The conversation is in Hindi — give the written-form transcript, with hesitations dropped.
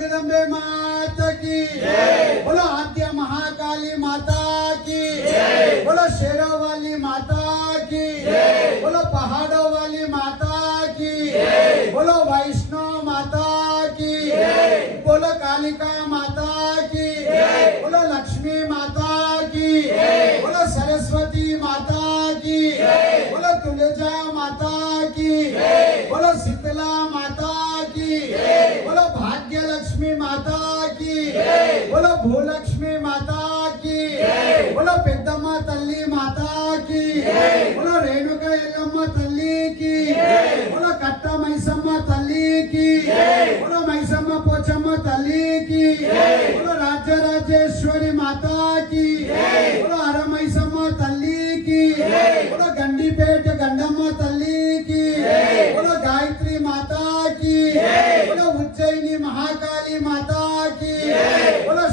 जगदंबे माता की, बोलो आद्य महाकाली माता की, बोलो शेरों वाली माता की, बोलो पहाड़ों वाली माता की, बोलो वैष्णव माता की, बोलो कालिका माता की, बोलो लक्ष्मी माता की, बोलो सरस्वती माता की, बोलो तुलजा माता की, बोलो शीतला माता की, बोलो भाग्य लक्ष्मी माता की, बोलो भूलक्ष्मी माता की, बोलो पेद्दम्मा तल्ली माता की, बोलो रेणुका एल्लम्मा तल्ली की, बोलो कट्टा मैसम्मा तल्ली की, बोलो मैसम्मा पोचम्मा तल्ली की, बोलो राजराजेश्वरी माता की, बोलो अरमैसम्मा तल्ली की, बोलो गंडीपेट गंडम्मा तल्ली की, बोलो गायत्री माता की, बोलो उज्जैनी महाकाली माता की।